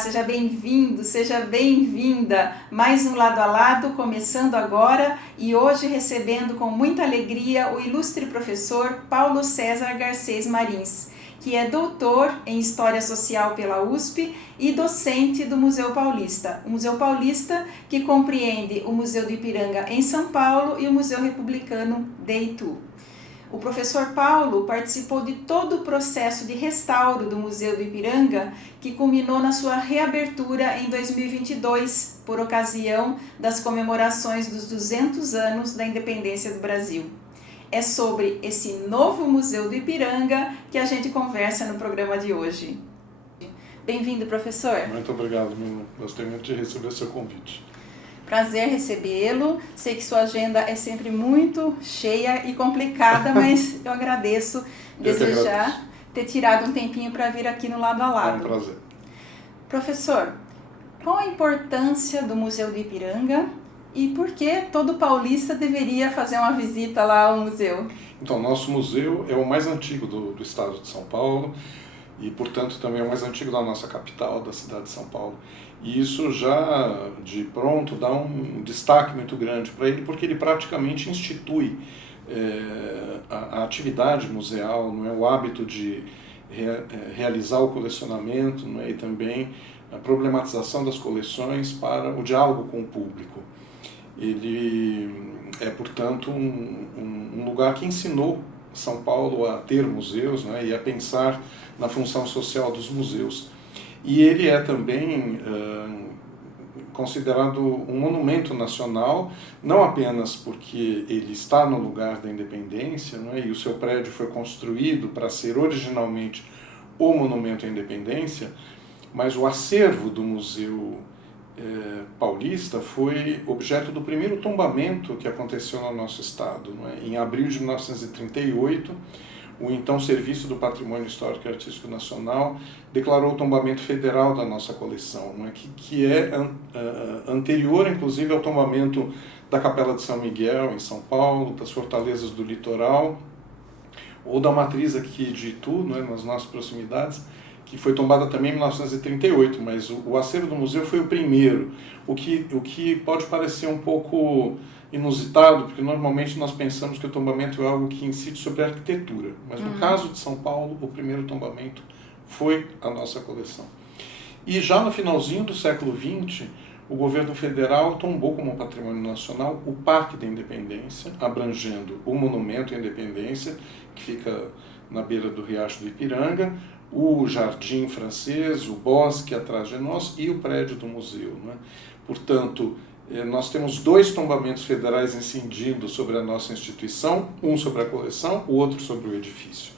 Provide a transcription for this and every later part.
seja bem-vindo, seja bem-vinda. Mais um Lado a Lado começando agora e hoje recebendo com muita alegria o ilustre professor Paulo César Garcês Marins, que é doutor em História Social pela USP e docente do Museu Paulista. O Museu Paulista que compreende o Museu do Ipiranga em São Paulo e o Museu Republicano de Itu. O professor Paulo participou de todo o processo de restauro do Museu do Ipiranga, que culminou na sua reabertura em 2022, por ocasião das comemorações dos 200 anos da independência do Brasil. É sobre esse novo Museu do Ipiranga que a gente conversa no programa de hoje. Bem-vindo, professor. Muito obrigado, gostei muito de receber o seu convite. Prazer recebê-lo. Sei que sua agenda é sempre muito cheia e complicada, mas eu agradeço desde já ter tirado um tempinho para vir aqui no Lado a Lado. É um prazer. Professor, qual a importância do Museu do Ipiranga e por que todo paulista deveria fazer uma visita lá ao museu? Então, nosso museu é o mais antigo do estado de São Paulo e, portanto, também é o mais antigo da nossa capital, da cidade de São Paulo. E isso já, de pronto, dá um destaque muito grande para ele, porque ele praticamente institui a atividade museal, não é, o hábito de realizar o colecionamento, não é, e também a problematização das coleções para o diálogo com o público. Ele é, portanto, um lugar que ensinou São Paulo a ter museus, né, e a pensar na função social dos museus. E ele é também considerado um monumento nacional, não apenas porque ele está no lugar da independência, não é? E o seu prédio foi construído para ser originalmente o monumento à independência, mas o acervo do Museu Paulista foi objeto do primeiro tombamento que aconteceu no nosso estado, não é? Em abril de 1938, o então Serviço do Patrimônio Histórico e Artístico Nacional declarou o tombamento federal da nossa coleção, não é? que é anterior, inclusive, ao tombamento da Capela de São Miguel, em São Paulo, das fortalezas do litoral, ou da matriz aqui de Itu, não é? Nas nossas proximidades, que foi tombada também em 1938, mas o acervo do museu foi o primeiro, o que pode parecer um pouco inusitado, porque normalmente nós pensamos que o tombamento é algo que incide sobre a arquitetura, mas no caso de São Paulo, o primeiro tombamento foi a nossa coleção. E já no finalzinho do século XX, o governo federal tombou como patrimônio nacional o Parque da Independência, abrangendo o Monumento à Independência, que fica na beira do Riacho do Ipiranga, o Jardim Francês, o Bosque atrás de nós e o prédio do museu, né? Portanto, nós temos dois tombamentos federais incidindo sobre a nossa instituição, um sobre a coleção, o outro sobre o edifício.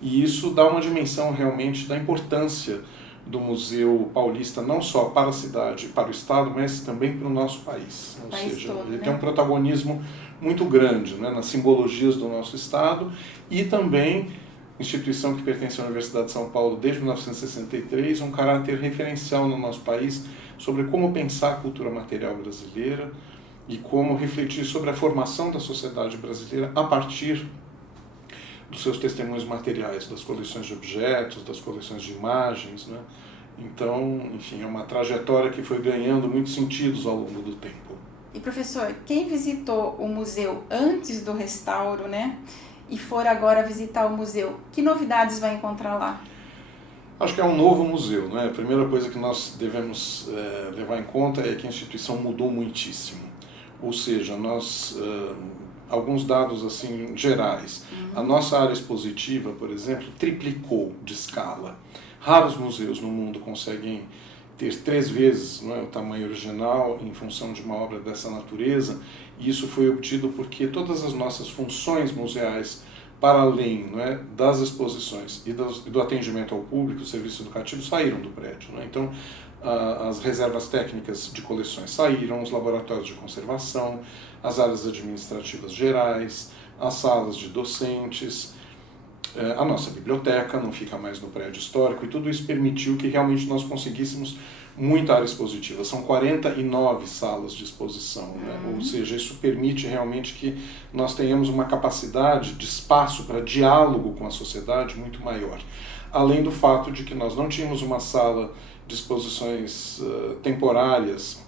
E isso dá uma dimensão realmente da importância do Museu Paulista, não só para a cidade, para o estado, mas também para o nosso país. Ou seja, ele tem um protagonismo muito grande, né, nas simbologias do nosso estado e também, instituição que pertence à Universidade de São Paulo desde 1963, um caráter referencial no nosso país sobre como pensar a cultura material brasileira e como refletir sobre a formação da sociedade brasileira a partir dos seus testemunhos materiais, das coleções de objetos, das coleções de imagens, né? Então, enfim, é uma trajetória que foi ganhando muitos sentidos ao longo do tempo. E professor, quem visitou o museu antes do restauro, né, e for agora visitar o museu, que novidades vai encontrar lá? Acho que é um novo museu, né? A primeira coisa que nós devemos levar em conta é que a instituição mudou muitíssimo. Ou seja, alguns dados assim gerais. A nossa área expositiva, por exemplo, triplicou de escala. Raros museus no mundo conseguem ter 3 vezes, não é, o tamanho original em função de uma obra dessa natureza, e isso foi obtido porque todas as nossas funções museais, para além, não é, das exposições e do atendimento ao público, o serviço educativo, saíram do prédio, não é? Então, as reservas técnicas de coleções saíram, os laboratórios de conservação, as áreas administrativas gerais, as salas de docentes, a nossa biblioteca não fica mais no prédio histórico, e tudo isso permitiu que realmente nós conseguíssemos muita área expositiva. São 49 salas de exposição, né? Ou seja, isso permite realmente que nós tenhamos uma capacidade de espaço para diálogo com a sociedade muito maior. Além do fato de que nós não tínhamos uma sala disposições temporárias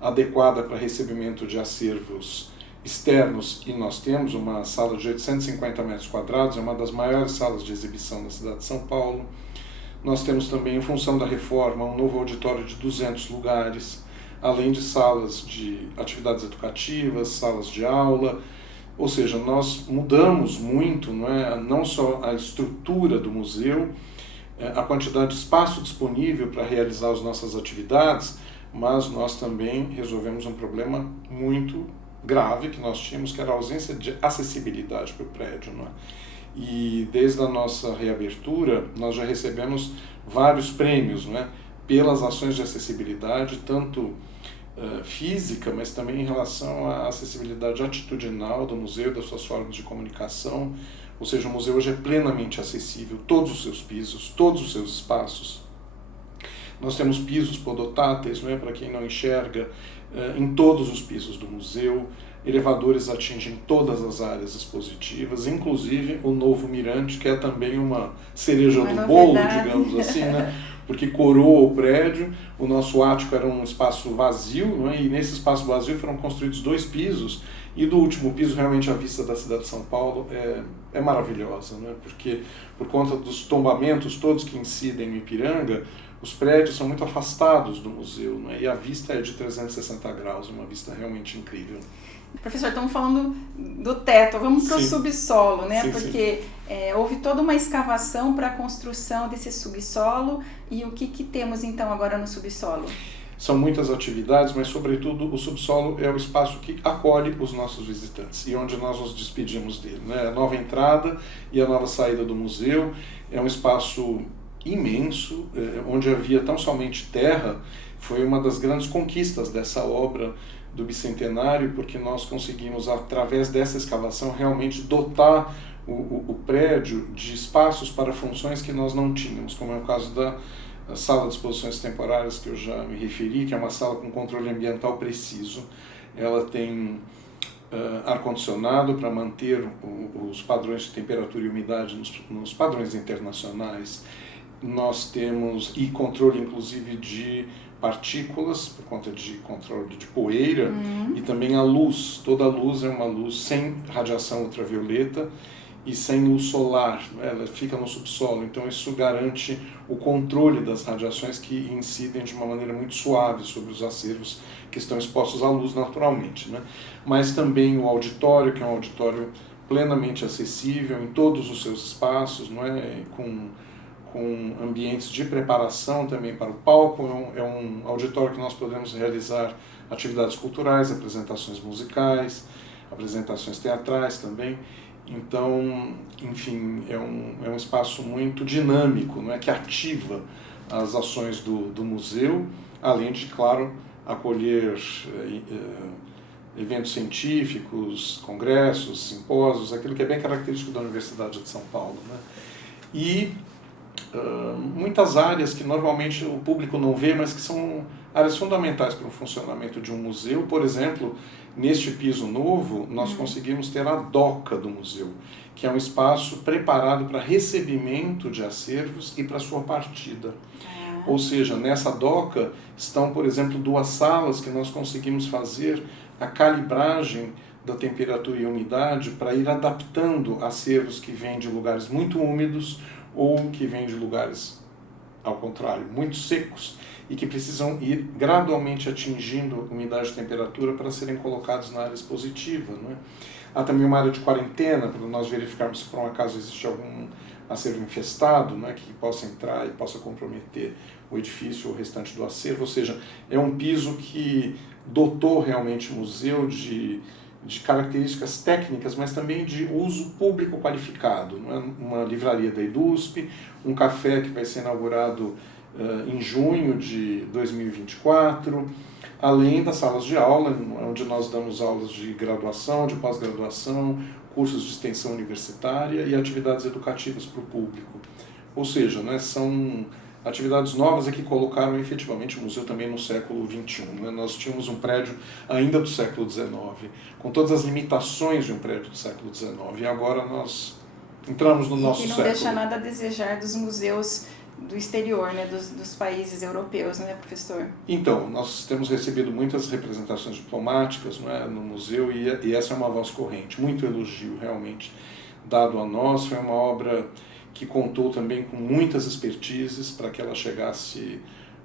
adequadas para recebimento de acervos externos, e nós temos uma sala de 850 metros quadrados, é uma das maiores salas de exibição da cidade de São Paulo. Nós temos também, em função da reforma, um novo auditório de 200 lugares, além de salas de atividades educativas, salas de aula. Ou seja, nós mudamos muito, não só a estrutura do museu, a quantidade de espaço disponível para realizar as nossas atividades, mas nós também resolvemos um problema muito grave que nós tínhamos, que era a ausência de acessibilidade para o prédio. E desde a nossa reabertura, nós já recebemos vários prêmios pelas ações de acessibilidade, tanto física, mas também em relação à acessibilidade atitudinal do museu e das suas formas de comunicação. Ou seja, o museu hoje é plenamente acessível, todos os seus pisos, todos os seus espaços. Nós temos pisos podotáteis, para quem não enxerga, em todos os pisos do museu. Elevadores atingem todas as áreas expositivas, inclusive o novo mirante, que é também uma cereja do bolo, digamos assim, porque coroa o prédio. O nosso ático era um espaço vazio, e nesse espaço vazio foram construídos 2 pisos, e do último piso realmente a vista da cidade de São Paulo é maravilhosa, porque por conta dos tombamentos todos que incidem no Ipiranga, os prédios são muito afastados do museu, e a vista é de 360 graus, uma vista realmente incrível. Professor, estamos falando do teto, vamos para o subsolo, Sim, porque houve toda uma escavação para a construção desse subsolo, e o que temos então agora no subsolo? São muitas atividades, mas sobretudo o subsolo é o espaço que acolhe os nossos visitantes e onde nós nos despedimos dele. A nova entrada e a nova saída do museu é um espaço imenso, onde havia tão somente terra. Foi uma das grandes conquistas dessa obra do bicentenário, porque nós conseguimos, através dessa escavação, realmente dotar o prédio de espaços para funções que nós não tínhamos, como é o caso da sala de exposições temporárias, que eu já me referi, que é uma sala com controle ambiental preciso. Ela tem ar-condicionado para manter os padrões de temperatura e umidade nos padrões internacionais. Nós temos controle, inclusive, de partículas, por conta de controle de poeira, e também a luz. Toda a luz é uma luz sem radiação ultravioleta e sem luz solar, ela fica no subsolo, então isso garante o controle das radiações que incidem de uma maneira muito suave sobre os acervos que estão expostos à luz naturalmente. Mas também o auditório, que é um auditório plenamente acessível em todos os seus espaços, com ambientes de preparação também para o palco. É um auditório que nós podemos realizar atividades culturais, apresentações musicais, apresentações teatrais também. Então, enfim, é um espaço muito dinâmico, que ativa as ações do museu, além de, claro, acolher eventos científicos, congressos, simpósios, aquilo que é bem característico da Universidade de São Paulo. E muitas áreas que normalmente o público não vê, mas que são áreas fundamentais para o funcionamento de um museu. Por exemplo, neste piso novo, nós conseguimos ter a doca do museu, que é um espaço preparado para recebimento de acervos e para sua partida. Ou seja, nessa doca estão, por exemplo, 2 salas que nós conseguimos fazer a calibragem da temperatura e umidade para ir adaptando acervos que vêm de lugares muito úmidos ou que vêm de lugares, ao contrário, muito secos, e que precisam ir gradualmente atingindo umidade e temperatura para serem colocados na área expositiva. Há também uma área de quarentena, para nós verificarmos se por um acaso existe algum acervo infestado, que possa entrar e possa comprometer o edifício ou o restante do acervo. Ou seja, é um piso que dotou realmente o museu de características técnicas, mas também de uso público qualificado. Uma livraria da EDUSP, um café que vai ser inaugurado em junho de 2024, além das salas de aula, onde nós damos aulas de graduação, de pós-graduação, cursos de extensão universitária e atividades educativas para o público. Ou seja, são atividades novas que colocaram efetivamente o museu também no século XXI. Nós tínhamos um prédio ainda do século XIX, com todas as limitações de um prédio do século XIX, e agora nós entramos no nosso século. E não deixa nada a desejar dos museus do exterior, né, dos países europeus, né, professor? Então, nós temos recebido muitas representações diplomáticas, não é, no museu, e essa é uma voz corrente, muito elogio realmente dado a nós. Foi uma obra que contou também com muitas expertises para que ela chegasse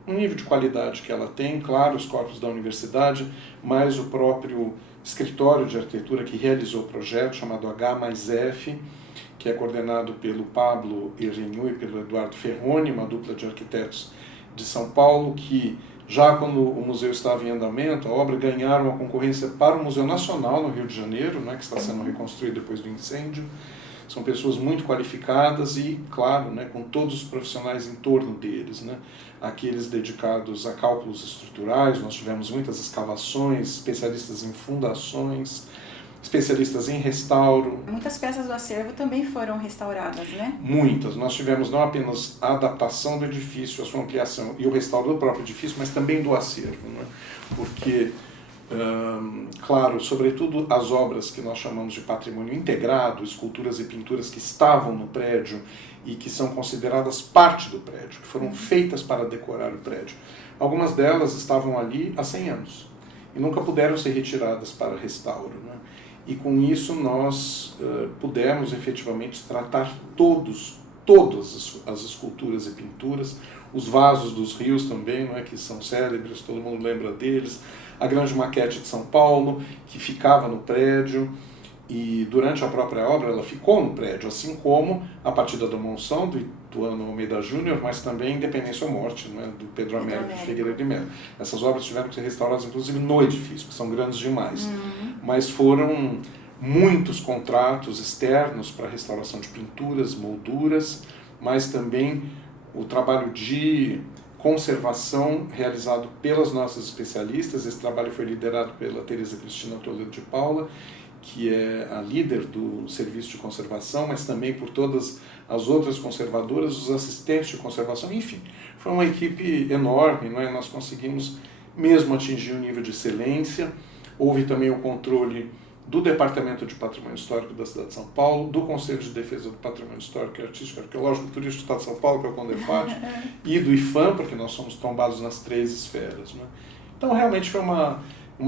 no nível de qualidade que ela tem, claro, os corpos da universidade, mas o próprio escritório de arquitetura que realizou o projeto, chamado H+F, que é coordenado pelo Pablo Irrenhu e pelo Eduardo Ferroni, uma dupla de arquitetos de São Paulo, que já quando o museu estava em andamento, a obra ganharam uma concorrência para o Museu Nacional no Rio de Janeiro, né, que está sendo reconstruído depois do incêndio. São pessoas muito qualificadas e, claro, né, com todos os profissionais em torno deles, né, aqueles dedicados a cálculos estruturais. Nós tivemos muitas escavações, especialistas em fundações, especialistas em restauro. Muitas peças do acervo também foram restauradas, né? Muitas. Nós tivemos não apenas a adaptação do edifício, a sua ampliação e o restauro do próprio edifício, mas também do acervo, né? Porque, claro, sobretudo as obras que nós chamamos de patrimônio integrado, esculturas e pinturas que estavam no prédio e que são consideradas parte do prédio, que foram feitas para decorar o prédio. Algumas delas estavam ali há 100 anos e nunca puderam ser retiradas para restauro, né? E com isso nós pudemos efetivamente tratar todas as esculturas e pinturas, os vasos dos rios também, não é, que são célebres, todo mundo lembra deles, a grande maquete de São Paulo, que ficava no prédio, e durante a própria obra ela ficou no prédio, assim como a Partida da Monção, do Ituano Almeida Júnior, mas também Independência ou Morte, né, do Pedro Américo de Figueiredo de Mello. Essas obras tiveram que ser restauradas, inclusive, no edifício, que são grandes demais. Mas foram muitos contratos externos para restauração de pinturas, molduras, mas também o trabalho de conservação realizado pelas nossas especialistas. Esse trabalho foi liderado pela Tereza Cristina Toledo de Paula, que é a líder do serviço de conservação, mas também por todas as outras conservadoras, os assistentes de conservação, enfim, foi uma equipe enorme, não é? Nós conseguimos mesmo atingir um nível de excelência. Houve também o controle do Departamento de Patrimônio Histórico da cidade de São Paulo, do Conselho de Defesa do Patrimônio Histórico, Artístico, Arqueológico e Turístico do Estado de São Paulo, que é o CONDEPHAT, e do IFAM, porque nós somos tombados nas 3 esferas, né? Então realmente foi uma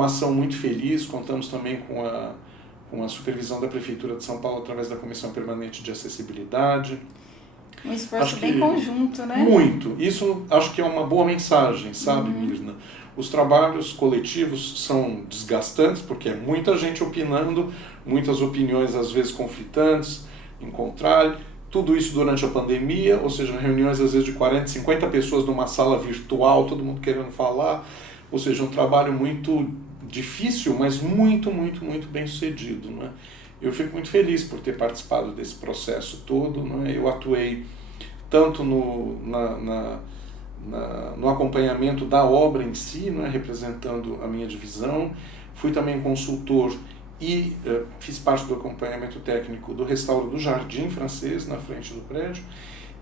ação muito feliz. Contamos também com a supervisão da Prefeitura de São Paulo através da Comissão Permanente de Acessibilidade. Um esforço bem conjunto, né? Muito. Isso acho que é uma boa mensagem, sabe, Mirna? Os trabalhos coletivos são desgastantes, porque é muita gente opinando, muitas opiniões às vezes conflitantes, em contrário. Tudo isso durante a pandemia, ou seja, reuniões às vezes de 40, 50 pessoas numa sala virtual, todo mundo querendo falar. Ou seja, um trabalho muito difícil, mas muito, muito, muito bem sucedido, né? Eu fico muito feliz por ter participado desse processo todo, né? Eu atuei tanto no acompanhamento da obra em si, né? Representando a minha divisão, fui também consultor e fiz parte do acompanhamento técnico do restauro do Jardim Francês, na frente do prédio,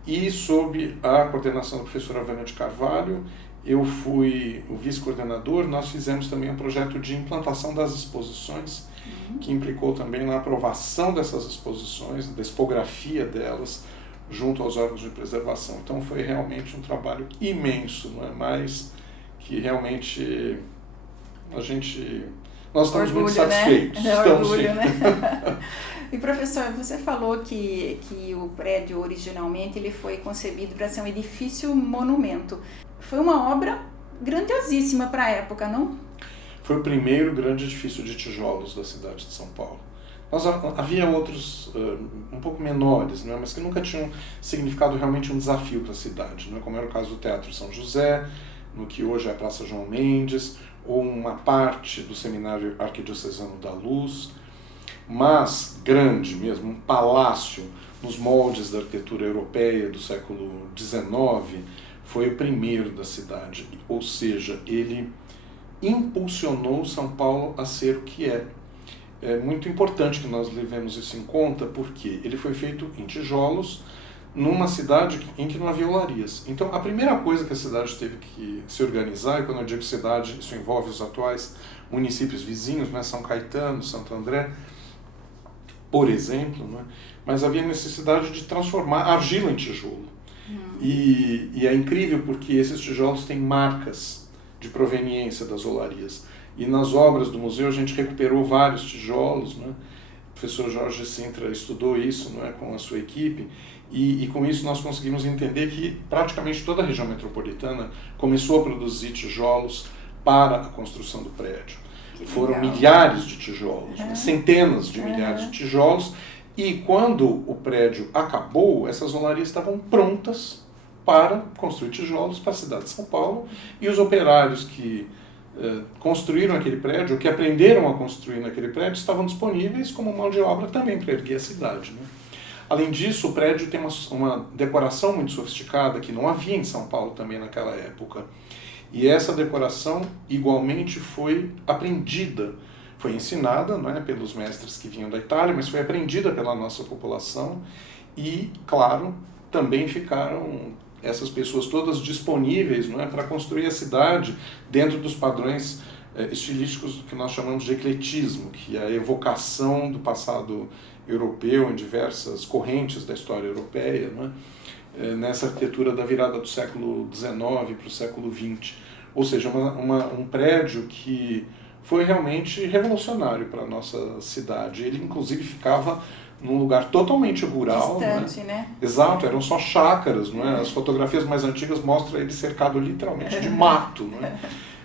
e sob a coordenação da professora Vânia de Carvalho, eu fui o vice-coordenador. Nós fizemos também um projeto de implantação das exposições, que implicou também na aprovação dessas exposições, da expografia delas, junto aos órgãos de preservação. Então foi realmente um trabalho imenso, não é? Mas que realmente nós estamos muito satisfeitos. Né? É orgulho, né? E professor, você falou que o prédio originalmente ele foi concebido para ser um edifício monumento. Foi uma obra grandiosíssima para a época, não? Foi o primeiro grande edifício de tijolos da cidade de São Paulo. Havia outros um pouco menores, né, mas que nunca tinham significado realmente um desafio para a cidade, né, como era o caso do Teatro São José, no que hoje é a Praça João Mendes, ou uma parte do Seminário Arquidiocesano da Luz, mas grande mesmo, um palácio nos moldes da arquitetura europeia do século XIX, foi o primeiro da cidade, ou seja, ele impulsionou São Paulo a ser o que é. É muito importante que nós levemos isso em conta, porque ele foi feito em tijolos, numa cidade em que não havia olarias. Então, a primeira coisa que a cidade teve que se organizar, e quando eu digo cidade, isso envolve os atuais municípios vizinhos, né, São Caetano, Santo André, por exemplo, né, mas havia necessidade de transformar argila em tijolo. E é incrível porque esses tijolos têm marcas de proveniência das olarias. E nas obras do museu a gente recuperou vários tijolos, né? O professor Jorge Sintra estudou isso, não é, com a sua equipe, e com isso nós conseguimos entender que praticamente toda a região metropolitana começou a produzir tijolos para a construção do prédio. Foram milhares de tijolos, centenas de milhares de tijolos, e quando o prédio acabou, essas olarias estavam prontas para construir tijolos para a cidade de São Paulo, e os operários que construíram aquele prédio, que aprenderam a construir naquele prédio, estavam disponíveis como mão de obra também para erguer a cidade, né? Além disso, o prédio tem uma decoração muito sofisticada que não havia em São Paulo também naquela época. E essa decoração igualmente foi aprendida, foi ensinada, não é, pelos mestres que vinham da Itália, mas foi aprendida pela nossa população e, claro, também ficaram essas pessoas todas disponíveis, não é, para construir a cidade dentro dos padrões estilísticos que nós chamamos de ecletismo, que é a evocação do passado europeu em diversas correntes da história europeia, não é? Nessa arquitetura da virada do século XIX para o século XX. Ou seja, um prédio que foi realmente revolucionário para a nossa cidade. Ele, inclusive, ficava num lugar totalmente rural. Distante, né? Exato, eram só chácaras, não é? As fotografias mais antigas mostram ele cercado literalmente de mato, não é?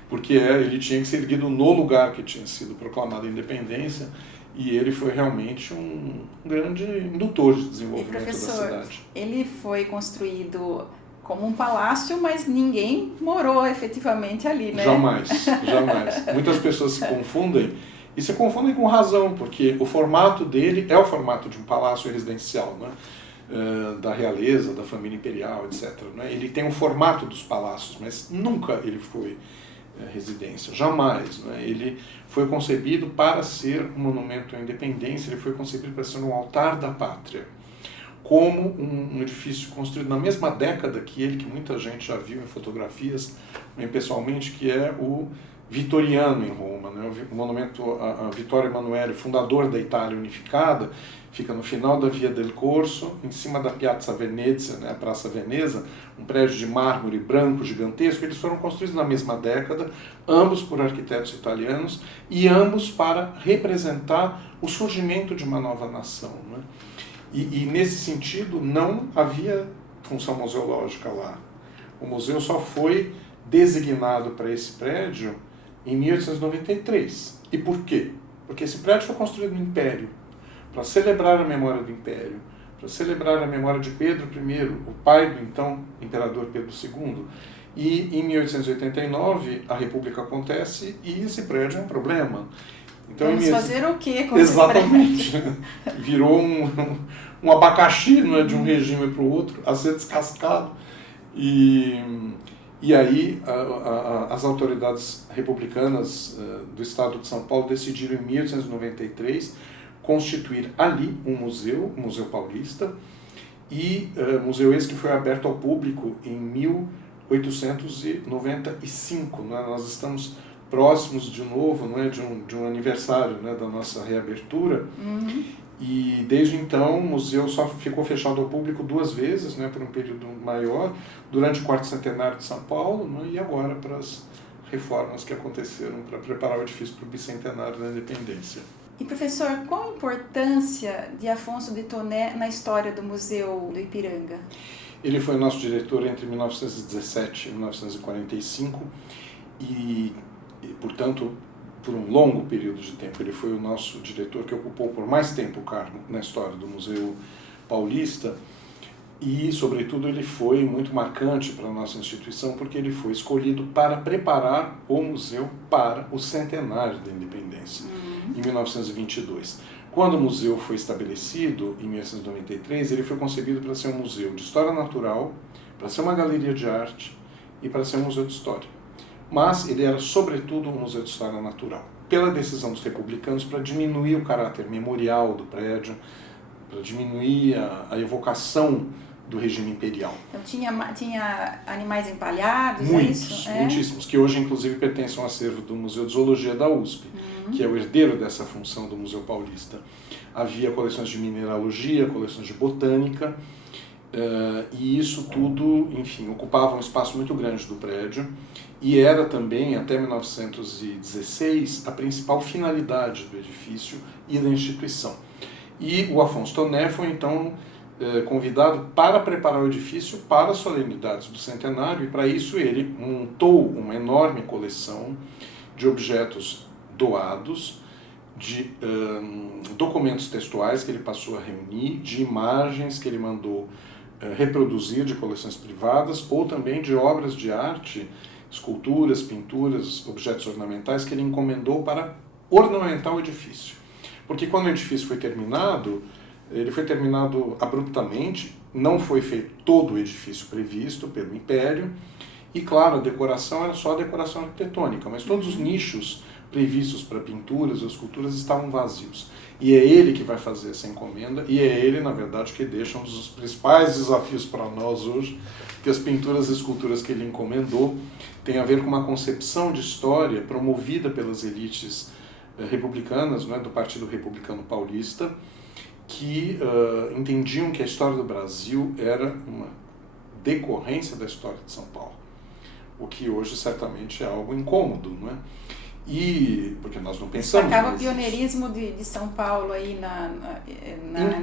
Porque ele tinha que ser erguido no lugar que tinha sido proclamada a independência, e ele foi realmente um grande indutor de desenvolvimento da cidade. Ele foi construído como um palácio, mas ninguém morou efetivamente ali, né? Jamais, jamais. Muitas pessoas se confundem, e se confundem com razão, porque o formato dele é o formato de um palácio residencial, né? Da realeza, da família imperial, etc. Né? Ele tem o formato dos palácios, mas nunca ele foi residência, jamais. Né? Ele foi concebido para ser um monumento à independência, ele foi concebido para ser um altar da pátria, como um edifício construído na mesma década que ele, que muita gente já viu em fotografias, pessoalmente, que é o Vitoriano em Roma, né? O monumento a Vittorio Emanuele, fundador da Itália unificada, fica no final da Via del Corso, em cima da Piazza Venezia, né? A Praça Veneza, um prédio de mármore branco gigantesco. Eles foram construídos na mesma década, ambos por arquitetos italianos, e ambos para representar o surgimento de uma nova nação, né? E nesse sentido não havia função museológica lá. O museu só foi designado para esse prédio em 1893. E por quê? Porque esse prédio foi construído no Império, para celebrar a memória do Império, para celebrar a memória de Pedro I, o pai do então imperador Pedro II. E em 1889 a República acontece e esse prédio é um problema. Então, vamos fazer o quê com exatamente. Virou um abacaxi, não é, de um regime para o outro, a ser descascado. E aí as autoridades republicanas do estado de São Paulo decidiram em 1893 constituir ali um museu, o Museu Paulista, e museu esse que foi aberto ao público em 1895. Né? Nós estamos próximos de novo, não é, de um aniversário, né, da nossa reabertura. E desde então o museu só ficou fechado ao público 2 vezes, né, por um período maior, durante o 4º centenário de São Paulo, né, e agora para as reformas que aconteceram para preparar o edifício para o bicentenário da independência. E professor, qual a importância de Afonso de Toné na história do Museu do Ipiranga? Ele foi nosso diretor entre 1917 e 1945 e portanto, por um longo período de tempo. Ele foi o nosso diretor que ocupou por mais tempo o cargo na história do Museu Paulista e, sobretudo, ele foi muito marcante para a nossa instituição porque ele foi escolhido para preparar o museu para o centenário da independência, em 1922. Quando o museu foi estabelecido, em 1993, ele foi concebido para ser um museu de história natural, para ser uma galeria de arte e para ser um museu de história. Mas ele era, sobretudo, um museu de história natural, pela decisão dos republicanos para diminuir o caráter memorial do prédio, para diminuir a evocação do regime imperial. Então tinha animais empalhados, muitos, é isso? Muitíssimos, que hoje inclusive pertencem ao acervo do Museu de Zoologia da USP, que é o herdeiro dessa função do Museu Paulista. Havia coleções de mineralogia, coleções de botânica, E isso tudo, enfim, ocupava um espaço muito grande do prédio e era também, até 1916, a principal finalidade do edifício e da instituição. E o Afonso Toné foi, então, convidado para preparar o edifício para as solenidades do centenário, e para isso ele montou uma enorme coleção de objetos doados, de documentos textuais que ele passou a reunir, de imagens que ele mandou reproduzir de coleções privadas, ou também de obras de arte, esculturas, pinturas, objetos ornamentais que ele encomendou para ornamentar o edifício. Porque quando o edifício foi terminado, ele foi terminado abruptamente, não foi feito todo o edifício previsto pelo Império, e claro, a decoração era só a decoração arquitetônica, mas todos os nichos previstos para pinturas ou esculturas estavam vazios. E é ele que vai fazer essa encomenda, e é ele, na verdade, que deixa um dos principais desafios para nós hoje, que as pinturas e esculturas que ele encomendou têm a ver com uma concepção de história promovida pelas elites republicanas, né, do Partido Republicano Paulista, que entendiam que a história do Brasil era uma decorrência da história de São Paulo, o que hoje certamente é algo incômodo, não é? E porque nós não pensamos. Destacava o pioneirismo de São Paulo aí na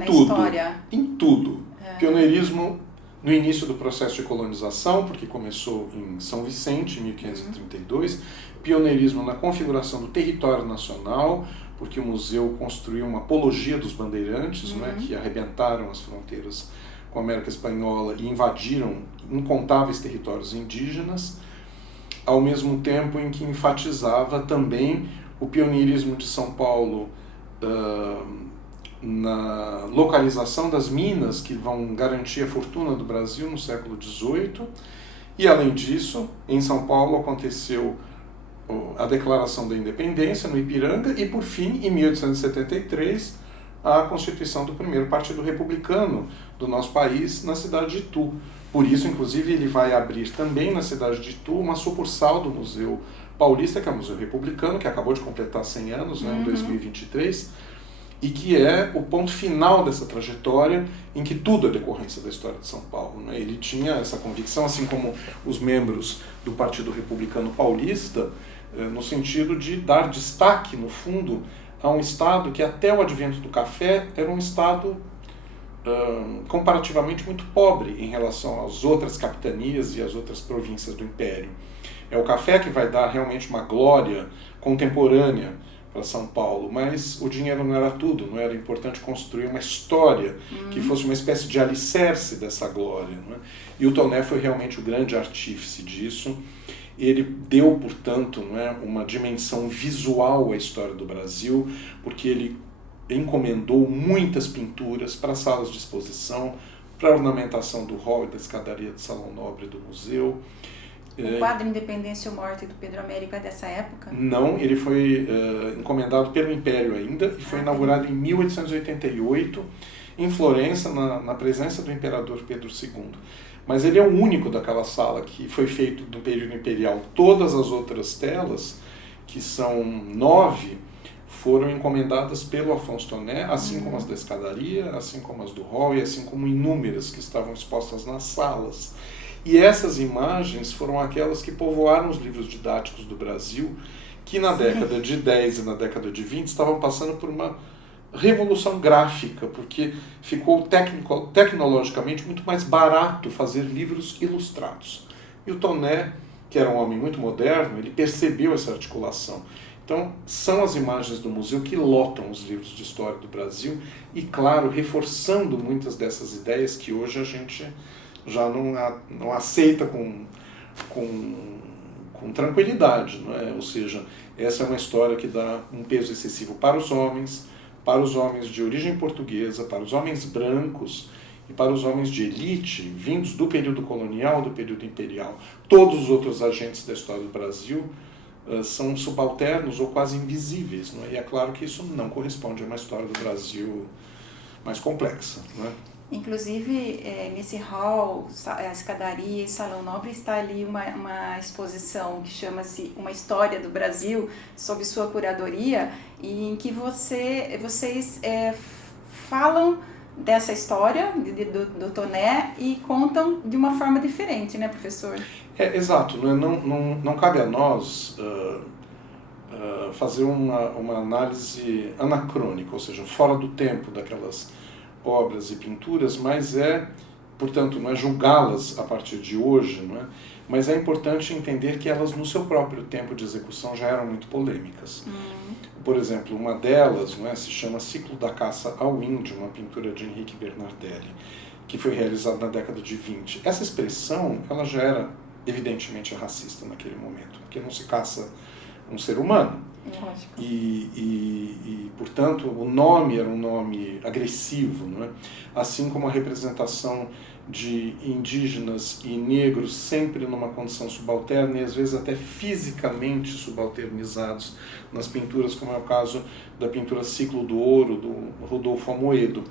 tudo, história. Em tudo. Pioneirismo no início do processo de colonização, porque começou em São Vicente, em 1532. Pioneirismo na configuração do território nacional, porque o museu construiu uma apologia dos bandeirantes, né, que arrebentaram as fronteiras com a América Espanhola e invadiram incontáveis territórios indígenas, ao mesmo tempo em que enfatizava também o pioneirismo de São Paulo na localização das minas que vão garantir a fortuna do Brasil no século XVIII. E, além disso, em São Paulo aconteceu a Declaração da Independência no Ipiranga e, por fim, em 1873, a constituição do primeiro partido republicano do nosso país na cidade de Itu. Por isso, inclusive, ele vai abrir também na cidade de Itu uma sucursal do Museu Paulista, que é o Museu Republicano, que acabou de completar 100 anos, né, em 2023, e que é o ponto final dessa trajetória em que tudo é decorrência da história de São Paulo, né? Ele tinha essa convicção, assim como os membros do Partido Republicano Paulista, no sentido de dar destaque, no fundo, a um estado que até o advento do café era um estado comparativamente muito pobre em relação às outras capitanias e às outras províncias do Império. É o café que vai dar realmente uma glória contemporânea para São Paulo, mas o dinheiro não era tudo, não era importante construir uma história que fosse uma espécie de alicerce dessa glória, não é? E o Toné foi realmente o grande artífice disso. Ele deu, portanto, não é, uma dimensão visual à história do Brasil, porque ele encomendou muitas pinturas para salas de exposição, para a ornamentação do hall e da escadaria do Salão Nobre do museu. O quadro Independência ou Morte do Pedro Américo é dessa época? Não, ele foi encomendado pelo Império ainda e foi inaugurado em 1888 em Florença, na presença do imperador Pedro II. Mas ele é o único daquela sala que foi feito no período imperial. Todas as outras telas, que são 9, foram encomendadas pelo Afonso Toné, assim como as da escadaria, assim como as do hall e assim como inúmeras que estavam expostas nas salas. E essas imagens foram aquelas que povoaram os livros didáticos do Brasil, que na década de 10 e na década de 20 estavam passando por uma revolução gráfica, porque ficou tecnologicamente muito mais barato fazer livros ilustrados. E o Toné, que era um homem muito moderno, ele percebeu essa articulação. Então, são as imagens do museu que lotam os livros de história do Brasil e, claro, reforçando muitas dessas ideias que hoje a gente já não aceita com tranquilidade, não é? Ou seja, essa é uma história que dá um peso excessivo para os homens de origem portuguesa, para os homens brancos e para os homens de elite, vindos do período colonial, do período imperial. Todos os outros agentes da história do Brasil são subalternos ou quase invisíveis, não é? E é claro que isso não corresponde a uma história do Brasil mais complexa, não é? Inclusive, nesse hall, a escadaria e Salão Nobre está ali uma exposição que chama-se Uma História do Brasil, sob sua curadoria, e em que vocês falam dessa história do Toné e contam de uma forma diferente, né, professor? Exato, não cabe a nós fazer uma análise anacrônica, ou seja, fora do tempo daquelas obras e pinturas, mas portanto, não é julgá-las a partir de hoje, não é? Mas é importante entender que elas, no seu próprio tempo de execução, já eram muito polêmicas. Por exemplo, uma delas, não é, se chama Ciclo da Caça ao Índio, uma pintura de Henrique Bernardelli, que foi realizada na década de 20. Essa expressão ela já era evidentemente racista naquele momento, porque não se caça um ser humano. Lógico. Portanto, o nome era um nome agressivo, não é? Assim como a representação de indígenas e negros sempre numa condição subalterna e às vezes até fisicamente subalternizados nas pinturas, como é o caso da pintura Ciclo do Ouro, do Rodolfo Amoedo.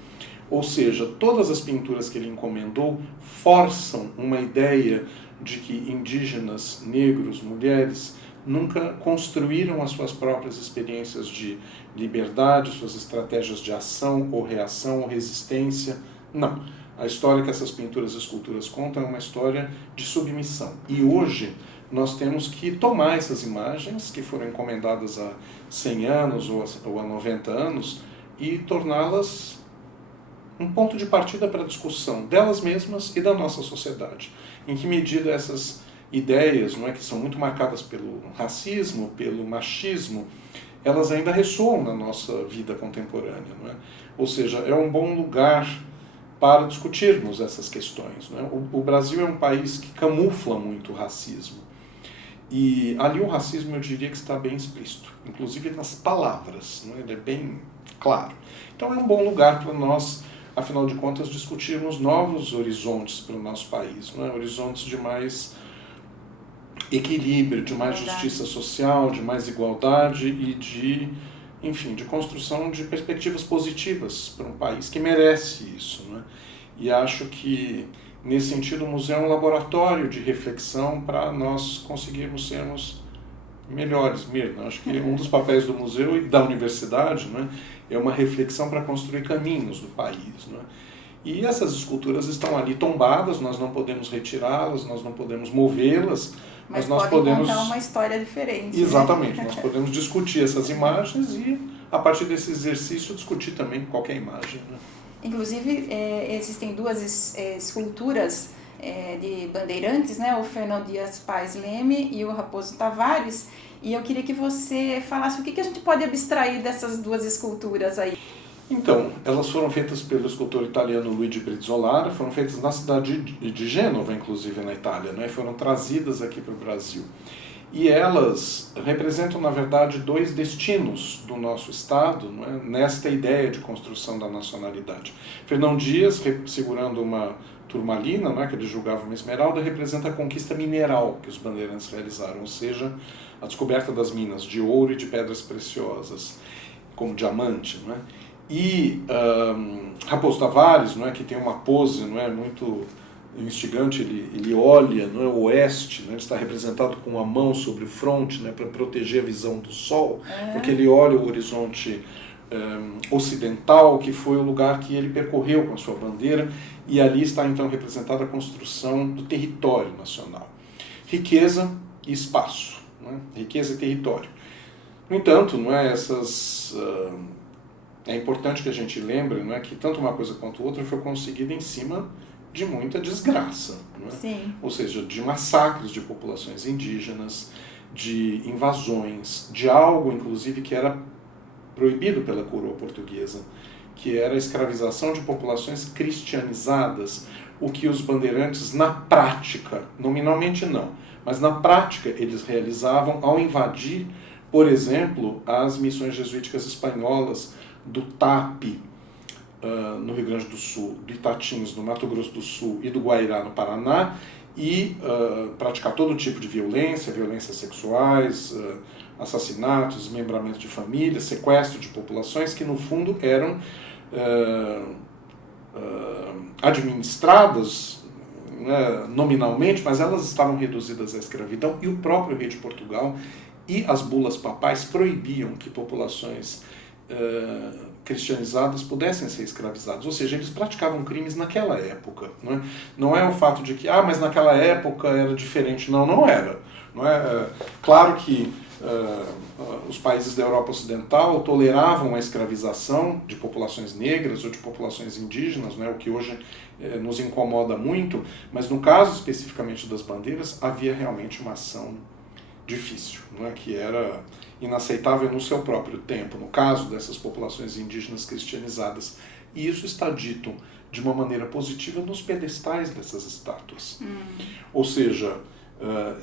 Ou seja, todas as pinturas que ele encomendou forçam uma ideia de que indígenas, negros, mulheres nunca construíram as suas próprias experiências de liberdade, suas estratégias de ação ou reação ou resistência. Não. A história que essas pinturas e esculturas contam é uma história de submissão. E hoje nós temos que tomar essas imagens que foram encomendadas há 100 anos ou há 90 anos e torná-las um ponto de partida para a discussão delas mesmas e da nossa sociedade. Em que medida essas ideias, não é, que são muito marcadas pelo racismo, pelo machismo, elas ainda ressoam na nossa vida contemporânea, não é? Ou seja, é um bom lugar para discutirmos essas questões, não é? O Brasil é um país que camufla muito o racismo. E ali o racismo eu diria que está bem explícito, inclusive nas palavras, não é? Ele é bem claro. Então é um bom lugar para nós, afinal de contas, discutirmos novos horizontes para o nosso país, não é? Horizontes de mais equilíbrio, de mais justiça social, de mais igualdade e de construção de perspectivas positivas para um país que merece isso, né? E acho que, nesse sentido, o museu é um laboratório de reflexão para nós conseguirmos sermos melhores, Mirna. Acho que um dos papéis do museu e da universidade, né, é uma reflexão para construir caminhos do país, né? E essas esculturas estão ali tombadas, nós não podemos retirá-las, nós não podemos movê-las, mas nós podemos contar uma história diferente. Exatamente, né? Nós podemos discutir essas imagens e, a partir desse exercício, discutir também qualquer imagem, né? Inclusive, existem duas esculturas de bandeirantes, né? O Fernão Dias Pais Leme e o Raposo Tavares, e eu queria que você falasse o que a gente pode abstrair dessas duas esculturas aí. Então, elas foram feitas pelo escultor italiano Luigi Brizolara, foram feitas na cidade de Gênova, inclusive na Itália, né? Foram trazidas aqui para o Brasil. E elas representam, na verdade, dois destinos do nosso Estado, não é? Nesta ideia de construção da nacionalidade. Fernão Dias, segurando uma turmalina, não é? Que ele julgava uma esmeralda, representa a conquista mineral que os bandeirantes realizaram, ou seja, a descoberta das minas de ouro e de pedras preciosas, como diamante, não é? E Raposo Tavares, não é, que tem uma pose, não é, muito instigante, ele olha, não é, o oeste, né, ele está representado com a mão sobre o fronte, né, para proteger a visão do sol, porque ele olha o horizonte ocidental, que foi o lugar que ele percorreu com a sua bandeira, e ali está então representada a construção do território nacional. Riqueza e espaço, não é? Riqueza e território. No entanto, não é, é importante que a gente lembre, não é, que tanto uma coisa quanto outra foi conseguida em cima de muita desgraça, não é? Sim. Ou seja, de massacres de populações indígenas, de invasões, de algo, inclusive, que era proibido pela coroa portuguesa, que era a escravização de populações cristianizadas, o que os bandeirantes, na prática, nominalmente não, mas na prática eles realizavam ao invadir, por exemplo, as missões jesuíticas espanholas do TAP, no Rio Grande do Sul, do Itatins, no Mato Grosso do Sul e do Guairá, no Paraná, e praticar todo tipo de violência, violências sexuais, assassinatos, desmembramento de famílias, sequestro de populações que, no fundo, eram administradas, né, nominalmente, mas elas estavam reduzidas à escravidão, e o próprio rei de Portugal e as bulas papais proibiam que populações cristianizadas pudessem ser escravizados. Ou seja, eles praticavam crimes naquela época. Não é, não é o fato de que, mas naquela época era diferente. Não, não era. Não é? Claro que os países da Europa Ocidental toleravam a escravização de populações negras ou de populações indígenas, né, o que hoje nos incomoda muito, mas no caso especificamente das bandeiras, havia realmente uma ação difícil, né, que era inaceitável no seu próprio tempo, no caso dessas populações indígenas cristianizadas. E isso está dito de uma maneira positiva nos pedestais dessas estátuas. Ou seja,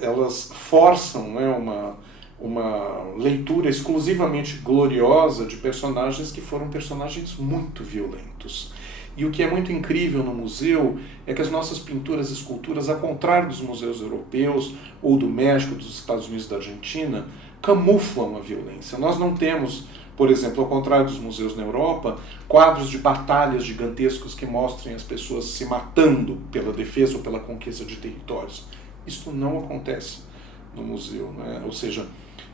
elas forçam, né, uma leitura exclusivamente gloriosa de personagens que foram personagens muito violentos. E o que é muito incrível no museu é que as nossas pinturas e esculturas, ao contrário dos museus europeus, ou do México, dos Estados Unidos, da Argentina, camuflam a violência. Nós não temos, por exemplo, ao contrário dos museus na Europa, quadros de batalhas gigantescos que mostrem as pessoas se matando pela defesa ou pela conquista de territórios. Isso não acontece no museu, né? Ou seja,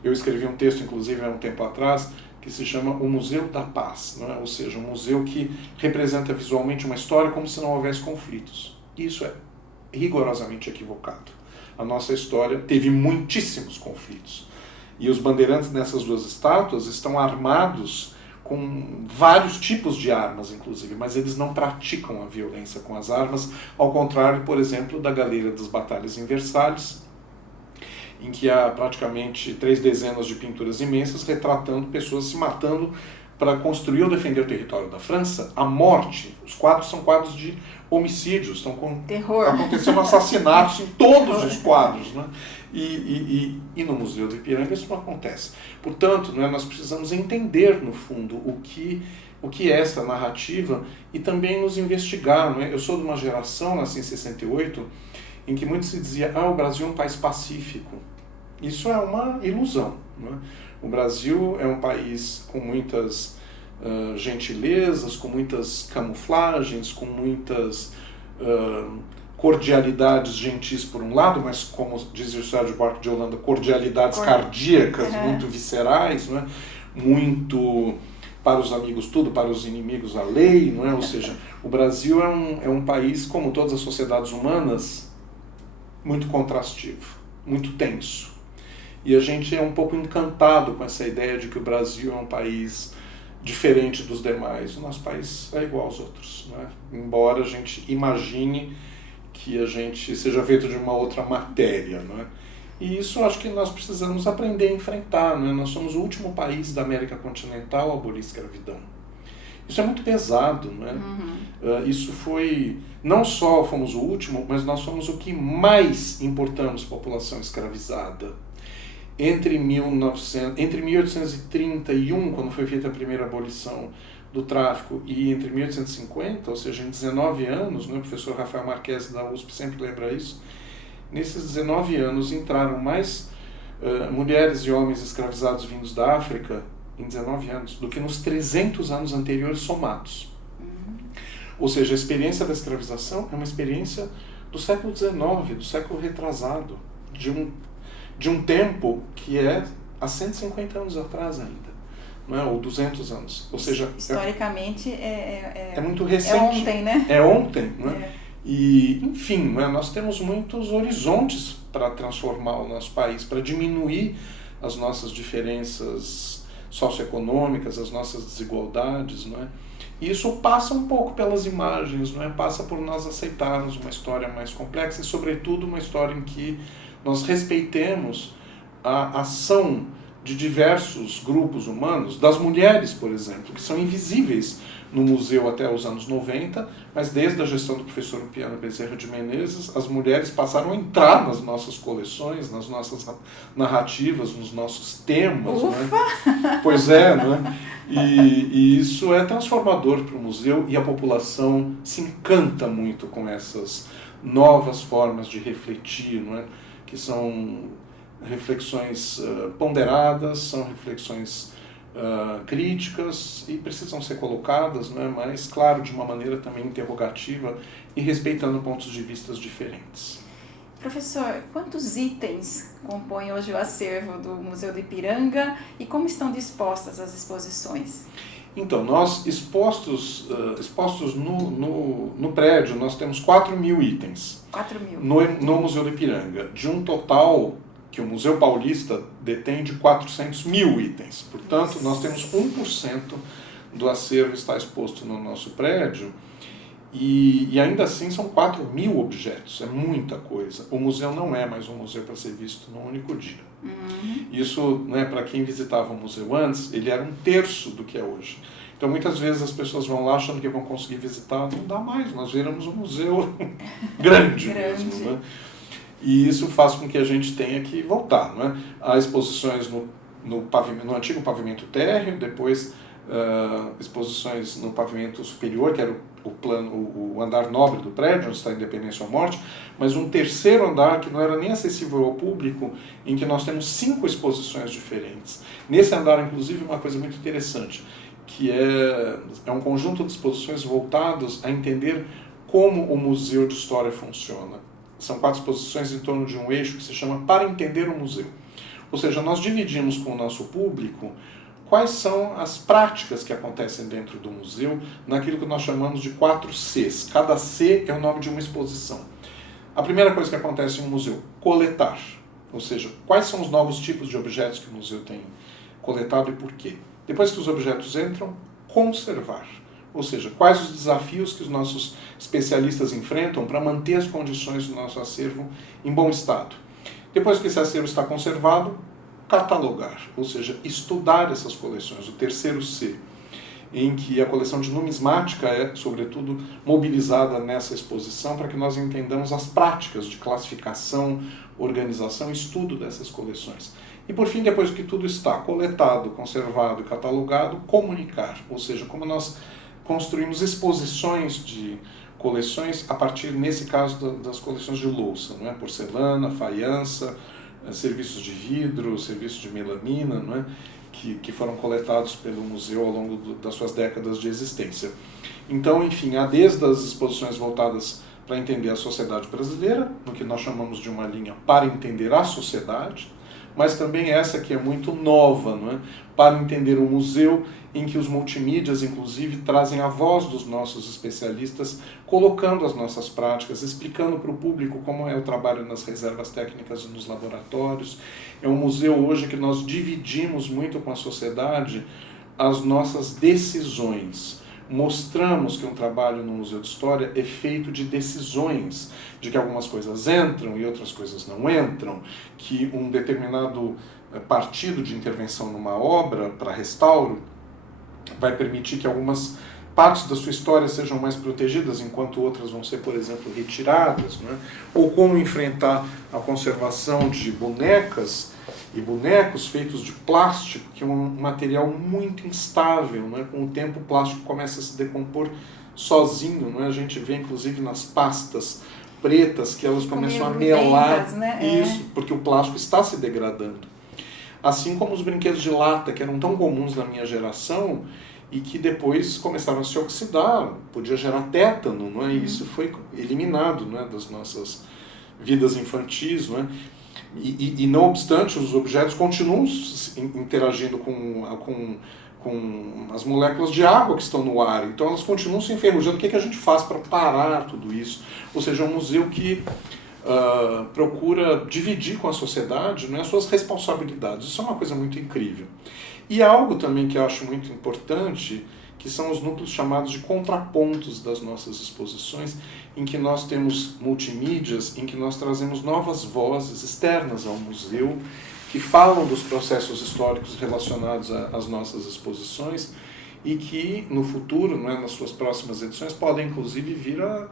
eu escrevi um texto, inclusive, há um tempo atrás, que se chama O Museu da Paz, né? Ou seja, um museu que representa visualmente uma história como se não houvesse conflitos. Isso é rigorosamente equivocado. A nossa história teve muitíssimos conflitos. E os bandeirantes nessas duas estátuas estão armados com vários tipos de armas, inclusive, mas eles não praticam a violência com as armas, ao contrário, por exemplo, da Galeria das Batalhas em Versalhes, em que há praticamente 3 dezenas de pinturas imensas retratando pessoas se matando para construir ou defender o território da França. A morte, os quadros são quadros de homicídios, estão acontecendo assassinatos em todos os quadros, né? E no Museu do Ipiranga isso não acontece. Portanto, né, nós precisamos entender, no fundo, o que é essa narrativa e também nos investigar. Né? Eu sou de uma geração, nasci em 68, em que muito se dizia, o Brasil é um país pacífico. Isso é uma ilusão. Né? O Brasil é um país com muitas gentilezas, com muitas camuflagens, com muitas cordialidades gentis por um lado, mas como dizia o Sérgio Buarque de Holanda, cordialidades cardíacas, muito viscerais, né? Muito para os amigos tudo, para os inimigos a lei, não é? Ou seja, o Brasil é um país, como todas as sociedades humanas, muito contrastivo, muito tenso. E a gente é um pouco encantado com essa ideia de que o Brasil é um país diferente dos demais. O nosso país é igual aos outros, né? Embora a gente imagine que a gente seja feito de uma outra matéria, né? E isso eu acho que nós precisamos aprender a enfrentar, né? Nós somos o último país da América continental a abolir a escravidão. Isso é muito pesado, né? Isso foi... Não só fomos o último, mas nós fomos o que mais importamos população escravizada. Entre 1831, quando foi feita a primeira abolição do tráfico, e entre 1850, ou seja, em 19 anos, né, o professor Rafael Marques da USP sempre lembra isso, nesses 19 anos entraram mais mulheres e homens escravizados vindos da África, em 19 anos, do que nos 300 anos anteriores somados. Ou seja, a experiência da escravização é uma experiência do século XIX, do século retrasado, de um tempo que é há 150 anos atrás ainda, não é? Ou 200 anos. Ou seja, historicamente é muito recente. É ontem, né? É ontem, né? E, enfim, né, nós temos muitos horizontes para transformar o nosso país, para diminuir as nossas diferenças socioeconômicas, as nossas desigualdades, não é? E isso passa um pouco pelas imagens, não é? Passa por nós aceitarmos uma história mais complexa e, sobretudo, uma história em que nós respeitemos a ação de diversos grupos humanos, das mulheres, por exemplo, que são invisíveis no museu até os anos 90, mas desde a gestão do professor Piano Bezerra de Menezes, as mulheres passaram a entrar nas nossas coleções, nas nossas narrativas, nos nossos temas. Ufa! Né? Pois é, né? E isso é transformador para o museu e a população se encanta muito com essas novas formas de refletir, não é? Que são reflexões ponderadas, são reflexões críticas e precisam ser colocadas, né? Mas, claro, de uma maneira também interrogativa e respeitando pontos de vista diferentes. Professor, quantos itens compõem hoje o acervo do Museu do Ipiranga e como estão dispostas as exposições? Então, nós expostos no prédio, nós temos 4.000 itens. 4.000. No Museu do Ipiranga, de um total que o Museu Paulista detém de 400.000 itens. Portanto, nós temos 1% do acervo está exposto no nosso prédio e ainda assim são 4.000 objetos, é muita coisa. O museu não é mais um museu para ser visto num único dia. Isso, né, para quem visitava o museu antes, ele era 1/3 do que é hoje. Então muitas vezes as pessoas vão lá achando que vão conseguir visitar, não dá mais, nós viramos um museu grande mesmo, né? E isso faz com que a gente tenha que voltar, né? Há exposições no antigo pavimento térreo, depois exposições no pavimento superior, que era o andar nobre do prédio, onde está a Independência ou Morte, mas um terceiro andar que não era nem acessível ao público, em que nós temos 5 exposições diferentes. Nesse andar, inclusive, uma coisa muito interessante, que é um conjunto de exposições voltadas a entender como o Museu de História funciona. São 4 exposições em torno de um eixo que se chama Para Entender o Museu. Ou seja, nós dividimos com o nosso público quais são as práticas que acontecem dentro do museu, naquilo que nós chamamos de 4 Cs. Cada C é o nome de uma exposição. A primeira coisa que acontece em um museu, coletar. Ou seja, quais são os novos tipos de objetos que o museu tem coletado e por quê. Depois que os objetos entram, conservar. Ou seja, quais os desafios que os nossos especialistas enfrentam para manter as condições do nosso acervo em bom estado. Depois que esse acervo está conservado, catalogar, ou seja, estudar essas coleções, o terceiro C, em que a coleção de numismática é, sobretudo, mobilizada nessa exposição para que nós entendamos as práticas de classificação, organização e estudo dessas coleções. E, por fim, depois que tudo está coletado, conservado e catalogado, comunicar, ou seja, como nós construímos exposições de coleções a partir, nesse caso, das coleções de louça, não é? Porcelana, faiança, serviços de vidro, serviços de melamina, não é? que foram coletados pelo museu ao longo das suas décadas de existência. Então, enfim, há desde as exposições voltadas para entender a sociedade brasileira, no que nós chamamos de uma linha para entender a sociedade, mas também essa que é muito nova, não é? Para entender o museu, em que os multimídias, inclusive, trazem a voz dos nossos especialistas, colocando as nossas práticas, explicando para o público como é o trabalho nas reservas técnicas e nos laboratórios. É um museu hoje que nós dividimos muito com a sociedade as nossas decisões. Mostramos que um trabalho no Museu de História é feito de decisões, de que algumas coisas entram e outras coisas não entram, que um determinado partido de intervenção numa obra para restauro vai permitir que algumas partes da sua história sejam mais protegidas, enquanto outras vão ser, por exemplo, retiradas, né? Ou como enfrentar a conservação de bonecas e bonecos feitos de plástico, que é um material muito instável, né? Com o tempo o plástico começa a se decompor sozinho, né? A gente vê inclusive nas pastas pretas que elas começam a melar, né? Isso, porque o plástico está se degradando. Assim como os brinquedos de lata, que eram tão comuns na minha geração e que depois começaram a se oxidar, podia gerar tétano, não é? E isso foi eliminado, não é, das nossas vidas infantis, não é? E não obstante, os objetos continuam interagindo com as moléculas de água que estão no ar, então elas continuam se enferrujando. O que a gente faz para parar tudo isso? Ou seja, é um museu que procura dividir com a sociedade, né, as suas responsabilidades. Isso é uma coisa muito incrível. E algo também que eu acho muito importante, que são os núcleos chamados de contrapontos das nossas exposições, em que nós temos multimídias, em que nós trazemos novas vozes externas ao museu, que falam dos processos históricos relacionados às nossas exposições e que, no futuro, né, nas suas próximas edições, podem inclusive vir a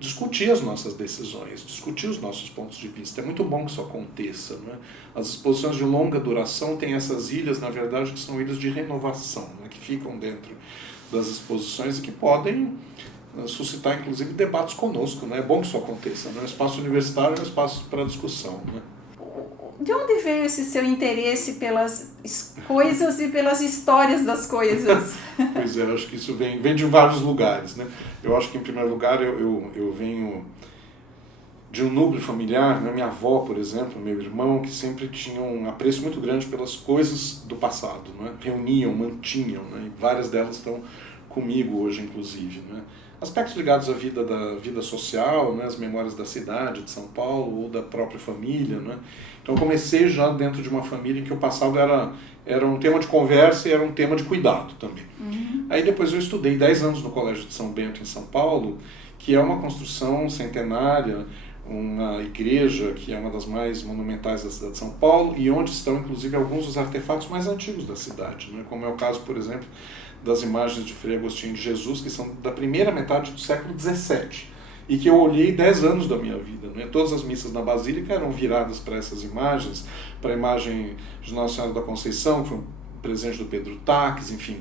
discutir as nossas decisões, discutir os nossos pontos de vista. É muito bom que isso aconteça, né? As exposições de longa duração têm essas ilhas, na verdade, que são ilhas de renovação, né? Que ficam dentro das exposições e que podem suscitar, inclusive, debates conosco, né? É bom que isso aconteça, né? O espaço universitário é um espaço para discussão, né? De onde veio esse seu interesse pelas coisas e pelas histórias das coisas? Pois é, eu acho que isso vem de vários lugares, né? Eu acho que, em primeiro lugar, eu venho de um núcleo familiar, né? Minha avó, por exemplo, meu irmão, que sempre tinham um apreço muito grande pelas coisas do passado, né? Reuniam, mantinham, né? E várias delas estão comigo hoje, inclusive, né? Aspectos ligados à vida social, né? As memórias da cidade, de São Paulo, ou da própria família, né? Então eu comecei já dentro de uma família em que o passado era um tema de conversa e era um tema de cuidado também. Aí depois eu estudei 10 anos no Colégio de São Bento, em São Paulo, que é uma construção centenária, uma igreja que é uma das mais monumentais da cidade de São Paulo e onde estão inclusive alguns dos artefatos mais antigos da cidade, né? Como é o caso, por exemplo, das imagens de Frei Agostinho de Jesus, que são da primeira metade do século XVII e que eu olhei 10 anos da minha vida, né? Todas as missas na Basílica eram viradas para essas imagens, para a imagem de Nossa Senhora da Conceição, que foi um presente do Pedro Taques, enfim,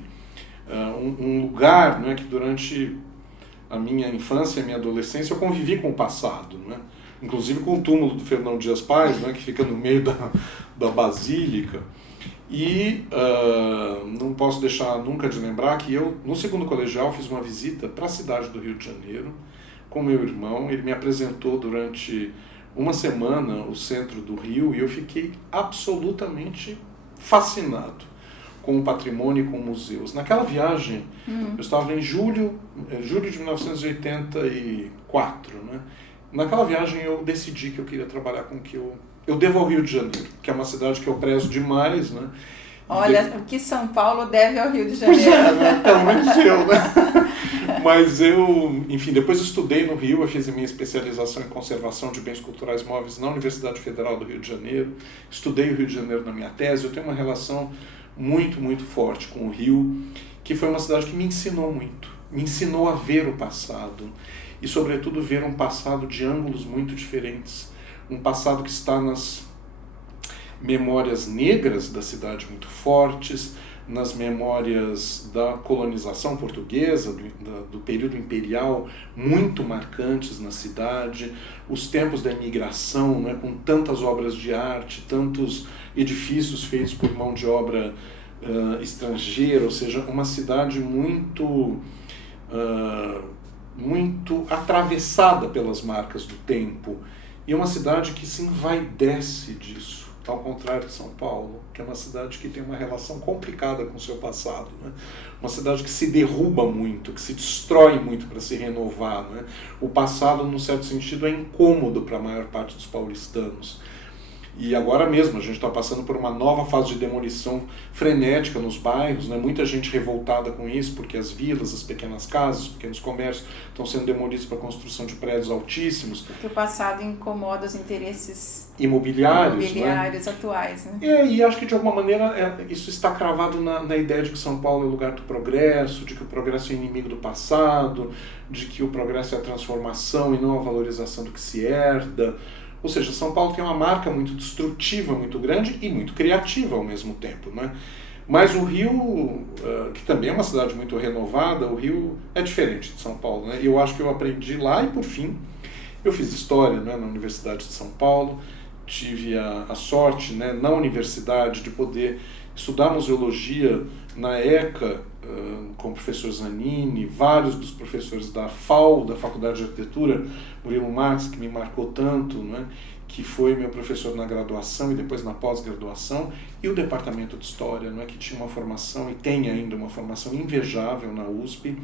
um lugar, né, que durante a minha infância e a minha adolescência eu convivi com o passado, né? Inclusive com o túmulo do Fernão Dias Pais, né, que fica no meio da Basílica. E não posso deixar nunca de lembrar que eu, no segundo colegial, fiz uma visita para a cidade do Rio de Janeiro com meu irmão. Ele me apresentou durante uma semana o centro do Rio e eu fiquei absolutamente fascinado com o patrimônio e com museus. Naquela viagem, eu estava em julho de 1984, né? Naquela viagem eu decidi que eu queria trabalhar com o que eu devo ao Rio de Janeiro, que é uma cidade que eu prezo demais, né? Olha, o que São Paulo deve ao Rio de Janeiro. Pois é, né? Pelo menos eu, né? Mas eu, enfim, depois estudei no Rio, eu fiz a minha especialização em conservação de bens culturais móveis na Universidade Federal do Rio de Janeiro, estudei o Rio de Janeiro na minha tese, eu tenho uma relação muito, muito forte com o Rio, que foi uma cidade que me ensinou a ver o passado e, sobretudo, ver um passado de ângulos muito diferentes, um passado que está nas memórias negras da cidade muito fortes, nas memórias da colonização portuguesa, do período imperial, muito marcantes na cidade, os tempos da imigração, né, com tantas obras de arte, tantos edifícios feitos por mão de obra estrangeira, ou seja, uma cidade muito atravessada pelas marcas do tempo, e uma cidade que se envaidece disso, ao contrário de São Paulo, que é uma cidade que tem uma relação complicada com o seu passado, né? Uma cidade que se derruba muito, que se destrói muito para se renovar, né? O passado, num certo sentido, é incômodo para a maior parte dos paulistanos. E agora mesmo a gente está passando por uma nova fase de demolição frenética nos bairros, né? Muita gente revoltada com isso, porque as vilas, as pequenas casas, os pequenos comércios estão sendo demolidos para a construção de prédios altíssimos. Porque o passado incomoda os interesses imobiliários, né? Atuais. Né? E acho que de alguma maneira isso está cravado na ideia de que São Paulo é o lugar do progresso, de que o progresso é inimigo do passado, de que o progresso é a transformação e não a valorização do que se herda. Ou seja, São Paulo tem uma marca muito destrutiva, muito grande e muito criativa ao mesmo tempo, né? Mas o Rio, que também é uma cidade muito renovada, o Rio é diferente de São Paulo, né? E eu acho que eu aprendi lá e, por fim, eu fiz História, né, na Universidade de São Paulo, tive a sorte, né, na universidade de poder estudar museologia na ECA, com o professor Zanini, vários dos professores da FAU, da Faculdade de Arquitetura, Murilo Marx, que me marcou tanto, né, que foi meu professor na graduação e depois na pós-graduação, e o Departamento de História, né, que tinha uma formação, e tem ainda uma formação invejável na USP,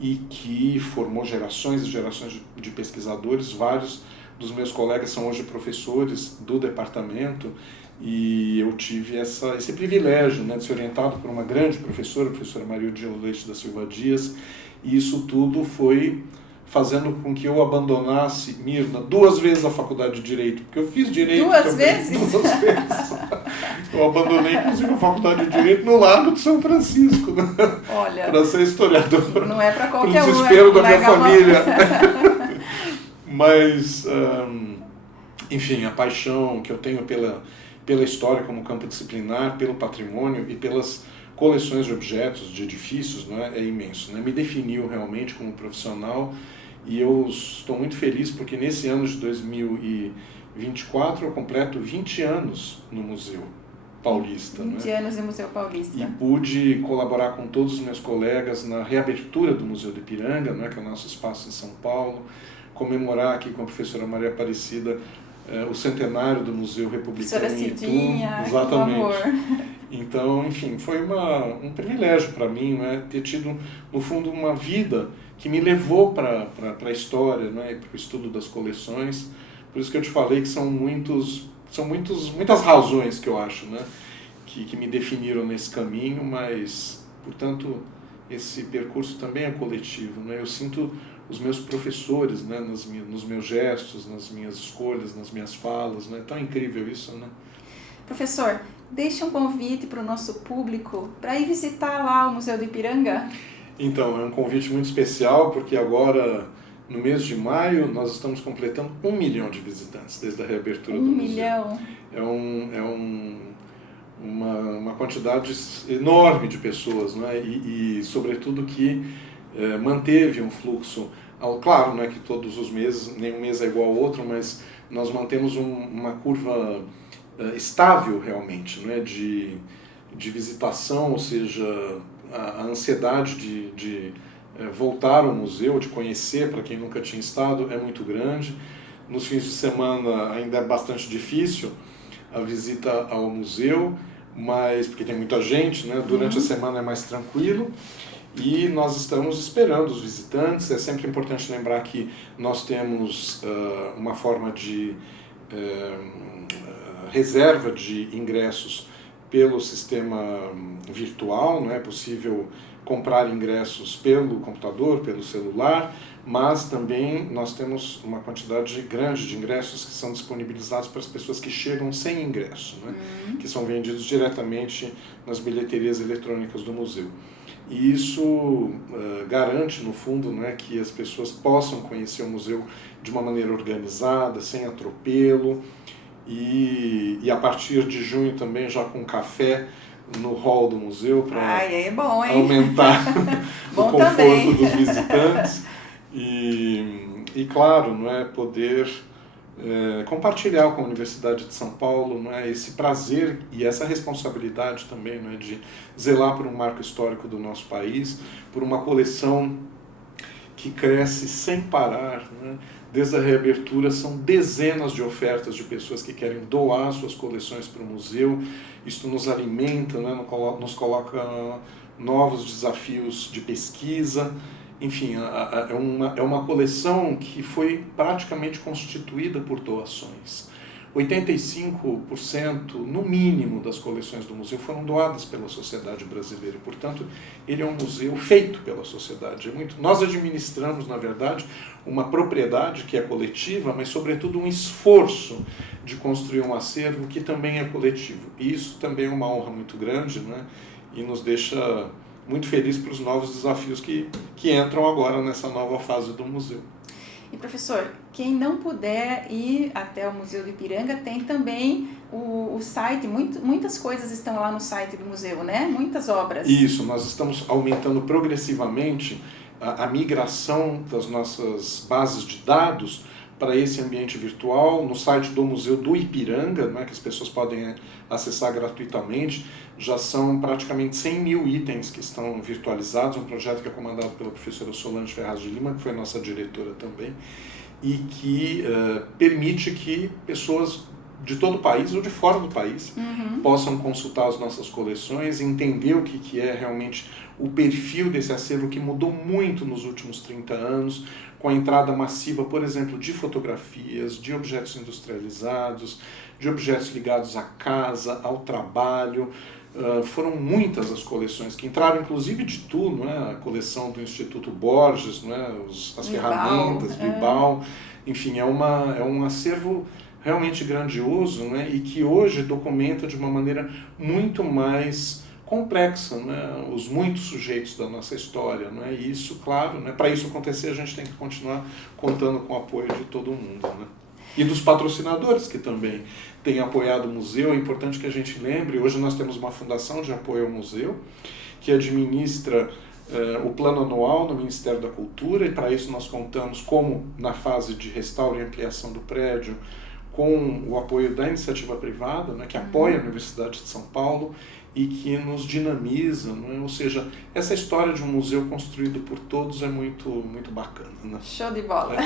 e que formou gerações e gerações de pesquisadores. Vários dos meus colegas são hoje professores do departamento, e eu tive esse privilégio, né, de ser orientado por uma grande professora, a professora Maria Odila Leite da Silva Dias, e isso tudo foi fazendo com que eu abandonasse, Mirna, 2 vezes a faculdade de Direito, porque eu fiz Direito 2 também, vezes? 2 vezes. Eu abandonei, inclusive, a faculdade de Direito no Largo de São Francisco, né? Olha, para ser historiador. Não é para qualquer um. Pelo desespero da minha família. Mas, enfim, a paixão que eu tenho pela história como campo disciplinar, pelo patrimônio e pelas coleções de objetos, de edifícios, né, é imenso, né? Me definiu realmente como profissional, e eu estou muito feliz porque nesse ano de 2024 eu completo 20 anos no Museu Paulista. 20 anos no Museu Paulista. E pude colaborar com todos os meus colegas na reabertura do Museu do Ipiranga, né, que é o nosso espaço em São Paulo, comemorar aqui com a professora Maria Aparecida o centenário do Museu Republicano Professora em Itu. Cidinha, Exatamente. por favor. Então, enfim, foi um privilégio para mim, né, ter tido, no fundo, uma vida que me levou para a história, né, para o estudo das coleções. Por isso que eu te falei que são muitas razões que eu acho, né, que me definiram nesse caminho, mas, portanto, esse percurso também é coletivo, né? Eu sinto os meus professores, né, nos meus gestos, nas minhas escolhas, nas minhas falas, né? Tão incrível isso, né? Professor, deixe um convite para o nosso público para ir visitar lá o Museu do Ipiranga. Então, é um convite muito especial, porque agora, no mês de maio, nós estamos completando 1 milhão de visitantes desde a reabertura do museu. 1 milhão? É uma quantidade enorme de pessoas, né? E sobretudo que manteve um fluxo, claro, não é que todos os meses, nenhum mês é igual ao outro, mas nós mantemos uma curva estável realmente, né? de visitação, ou seja, a ansiedade de voltar ao museu, de conhecer para quem nunca tinha estado, é muito grande. Nos fins de semana ainda é bastante difícil a visita ao museu, mas porque tem muita gente, né? Durante a semana é mais tranquilo e nós estamos esperando os visitantes. É sempre importante lembrar que nós temos uma forma de reserva de ingressos pelo sistema virtual, não é possível comprar ingressos pelo computador, pelo celular, mas também nós temos uma quantidade grande de ingressos que são disponibilizados para as pessoas que chegam sem ingresso, né? Que são vendidos diretamente nas bilheterias eletrônicas do museu. E isso garante, no fundo, né, que as pessoas possam conhecer o museu de uma maneira organizada, sem atropelo, e a partir de junho também já com café no hall do museu para aumentar o conforto também dos visitantes e claro, não é, poder compartilhar com a Universidade de São Paulo, não é, esse prazer e essa responsabilidade também, não é, de zelar por um marco histórico do nosso país, por uma coleção que cresce sem parar, né? Desde a reabertura são dezenas de ofertas de pessoas que querem doar suas coleções para o museu. Isto nos alimenta, né? Nos coloca novos desafios de pesquisa. Enfim, é uma coleção que foi praticamente constituída por doações. 85%, no mínimo, das coleções do museu foram doadas pela sociedade brasileira. E, portanto, ele é um museu feito pela sociedade. Nós administramos, na verdade, uma propriedade que é coletiva, mas, sobretudo, um esforço de construir um acervo que também é coletivo. E isso também é uma honra muito grande, né? E nos deixa muito felizes para os novos desafios que entram agora nessa nova fase do museu. E professor, quem não puder ir até o Museu do Ipiranga, tem também o site, muitas coisas estão lá no site do museu, né? Muitas obras. Isso, nós estamos aumentando progressivamente a migração das nossas bases de dados para esse ambiente virtual, no site do Museu do Ipiranga, né, que as pessoas podem acessar gratuitamente. Já são praticamente 100 mil itens que estão virtualizados, um projeto que é comandado pela professora Solange Ferraz de Lima, que foi nossa diretora também, e que permite que pessoas de todo o país ou de fora do país possam consultar as nossas coleções, entender o que é realmente o perfil desse acervo que mudou muito nos últimos 30 anos, com a entrada massiva, por exemplo, de fotografias, de objetos industrializados, de objetos ligados à casa, ao trabalho. Foram muitas as coleções que entraram, inclusive de tudo, né? A coleção do Instituto Borges, né? As ferramentas, Bibal, enfim, é um acervo realmente grandioso, né? E que hoje documenta de uma maneira muito mais complexa, né? Os muitos sujeitos da nossa história, né? E isso, claro, né? Para isso acontecer a gente tem que continuar contando com o apoio de todo mundo, né? E dos patrocinadores que também têm apoiado o museu. É importante que a gente lembre, hoje nós temos uma fundação de apoio ao museu, que administra o plano anual no Ministério da Cultura, e para isso nós contamos, como na fase de restauro e ampliação do prédio, com o apoio da iniciativa privada, né, que apoia a Universidade de São Paulo, e que nos dinamiza, não é? Ou seja, essa história de um museu construído por todos é muito, muito bacana, né? Show de bola!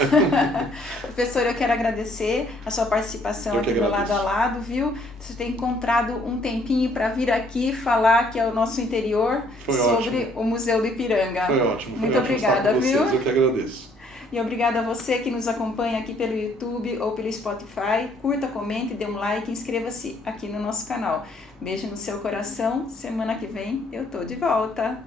Professor, eu quero agradecer a sua participação aqui no Lado a Lado, viu? Você tem encontrado um tempinho para vir aqui falar que é o nosso interior sobre o Museu do Ipiranga. Foi ótimo. Muito obrigada, viu? Eu que agradeço. E obrigada a você que nos acompanha aqui pelo YouTube ou pelo Spotify. Curta, comente, dê um like e inscreva-se aqui no nosso canal. Beijo no seu coração. Semana que vem eu tô de volta.